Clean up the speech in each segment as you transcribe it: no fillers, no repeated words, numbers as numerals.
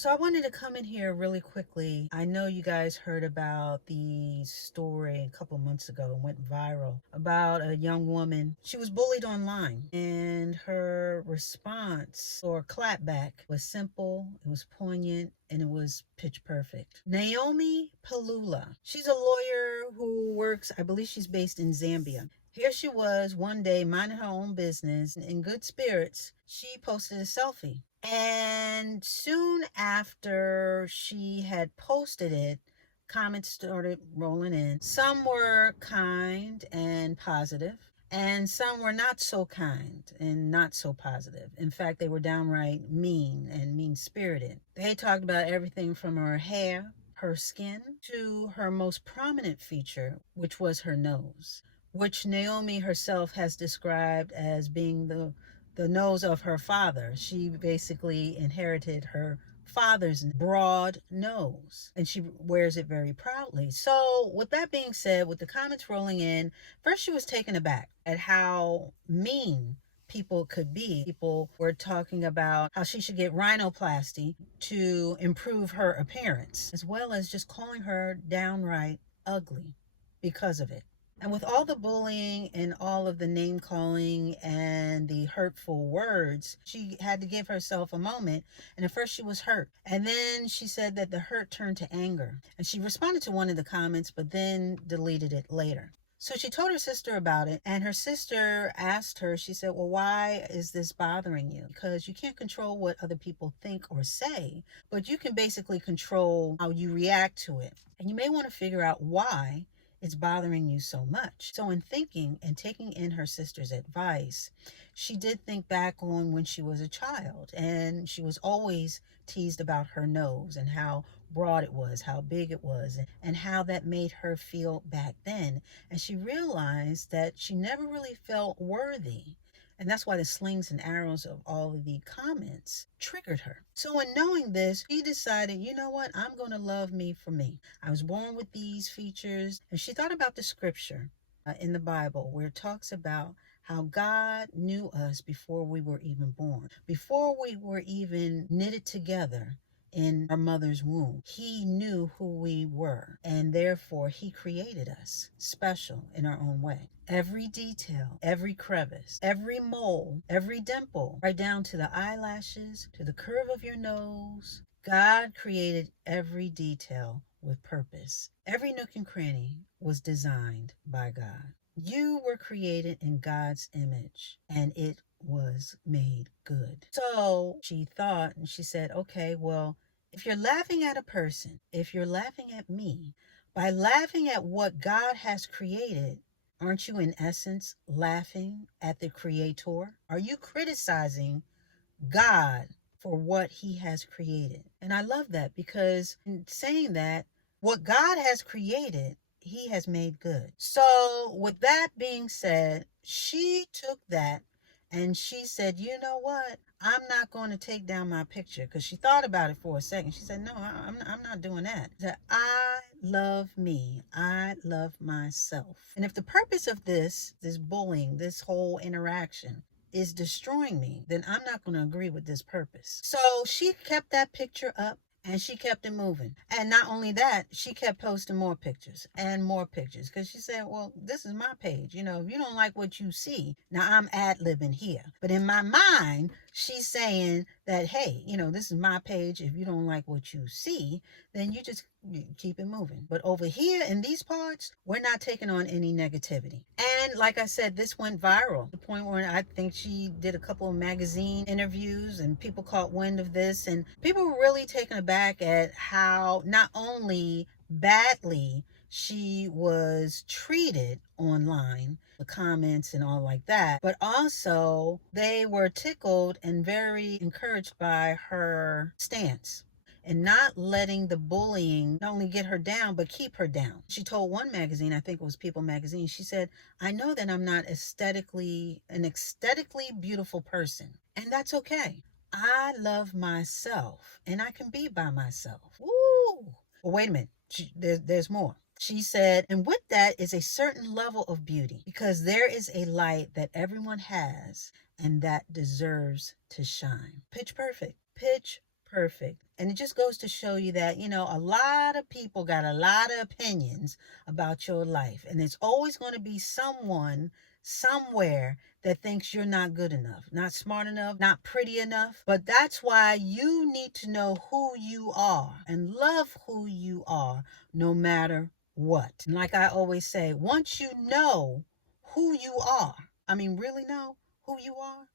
So I wanted to come in here really quickly. I know you guys heard about the story a couple months ago, it went viral, about a young woman. She was bullied online, and her response or clapback was simple, it was poignant, and it was pitch perfect. Naomie Pilula. She's a lawyer who works, I believe she's based in Zambia. Here she was one day minding her own business in good spirits. She posted a selfie. And soon after she had posted it, comments started rolling in. Some were kind and positive, and some were not so kind and not so positive. In fact, they were downright mean and mean spirited. They talked about everything from her hair, her skin, to her most prominent feature, which was her nose, which Naomie herself has described as being the nose of her father. She basically inherited her father's broad nose, and she wears it very proudly. So with that being said, with the comments rolling in, first she was taken aback at how mean people could be. People were talking about how she should get rhinoplasty to improve her appearance, as well as just calling her downright ugly because of it. And with all the bullying and all of the name calling and the hurtful words, she had to give herself a moment. And at first she was hurt. And then she said that the hurt turned to anger. And she responded to one of the comments, but then deleted it later. So she told her sister about it, and her sister asked her, she said, well, why is this bothering you? Because you can't control what other people think or say, but you can basically control how you react to it. And you may want to figure out why it's bothering you so much. So in thinking and taking in her sister's advice, she did think back on when she was a child, and she was always teased about her nose and how broad it was, how big it was, and how that made her feel back then. And she realized that she never really felt worthy. And that's why the slings and arrows of all of the comments triggered her. So in knowing this, she decided, you know what, I'm going to love me for me. I was born with these features. And she thought about the scripture in the Bible where it talks about how God knew us before we were even born, before we were even knitted together in our mother's womb. He knew who we were, and therefore he created us special in our own way. Every detail, every crevice, every mole, every dimple, right down to the eyelashes, to the curve of your nose. God created every detail with purpose. Every nook and cranny was designed by God. You were created in God's image, and it was made good. So she thought, and she said, okay, well, if you're laughing at a person, if you're laughing at me, by laughing at what God has created, aren't you in essence laughing at the Creator? Are you criticizing God for what he has created? And I love that, because in saying that, what God has created, he has made good. So with that being said, she took that and she said, you know what? I'm not going to take down my picture, because she thought about it for a second. She said, no, I'm not doing that. She said, I love me. I love myself. And if the purpose of this bullying, this whole interaction is destroying me, then I'm not going to agree with this purpose. So she kept that picture up, and she kept it moving. And not only that, she kept posting more pictures and more pictures, because she said, well, this is my page. You know, if you don't like what you see, now I'm ad-libbing here. But in my mind, she's saying that, hey, you know, this is my page. If you don't like what you see, then you just keep it moving. But over here in these parts, we're not taking on any negativity. And like I said, this went viral, to the point where I think she did a couple of magazine interviews, and people caught wind of this, and people were really taken aback at how not only badly she was treated online, the comments and all like that, but also they were tickled and very encouraged by her stance and not letting the bullying not only get her down, but keep her down. She told one magazine, I think it was People magazine, she said, I know that I'm not an aesthetically beautiful person, and that's okay. I love myself, and I can be by myself. Woo! Well, wait a minute. There's more. She said, and with that is a certain level of beauty, because there is a light that everyone has, and that deserves to shine. Pitch perfect. Pitch perfect. And it just goes to show you that, a lot of people got a lot of opinions about your life. And there's always going to be someone somewhere that thinks you're not good enough, not smart enough, not pretty enough. But that's why you need to know who you are and love who you are no matter what. And like I always say, once you know who you are, really know who you are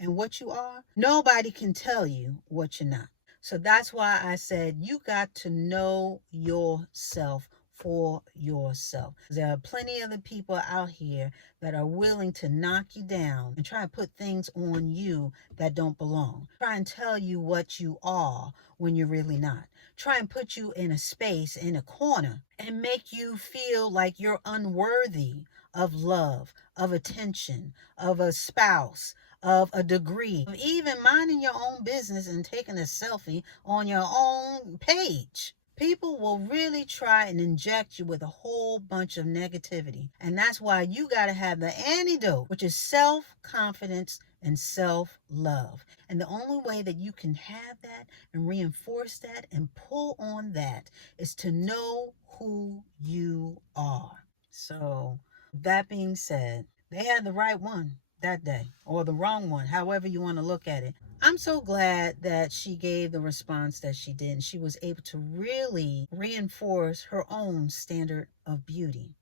and what you are, nobody can tell you what you're not. So that's why I said you got to know yourself for yourself. There are plenty of the people out here that are willing to knock you down and try to put things on you that don't belong. Try and tell you what you are when you're really not. Try and put you in a space, in a corner, and make you feel like you're unworthy of love, of attention, of a spouse, of a degree, of even minding your own business and taking a selfie on your own page. People will really try and inject you with a whole bunch of negativity. And that's why you got to have the antidote, which is self-confidence and self-love. And the only way that you can have that and reinforce that and pull on that is to know who you are. So, that being said, they had the right one that day, or the wrong one, however you want to look at it. I'm so glad that she gave the response that she did. And she was able to really reinforce her own standard of beauty.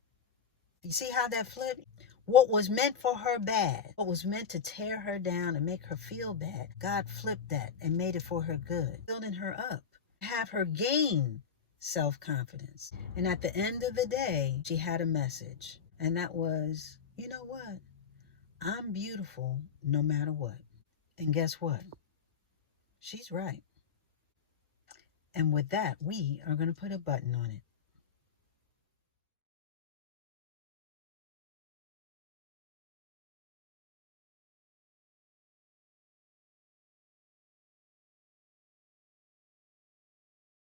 You see how that flipped? What was meant for her bad, what was meant to tear her down and make her feel bad, God flipped that and made it for her good, building her up, have her gain self-confidence. And at the end of the day, she had a message. And that was, you know what? I'm beautiful no matter what. And guess what? She's right. And with that, we are going to put a button on it.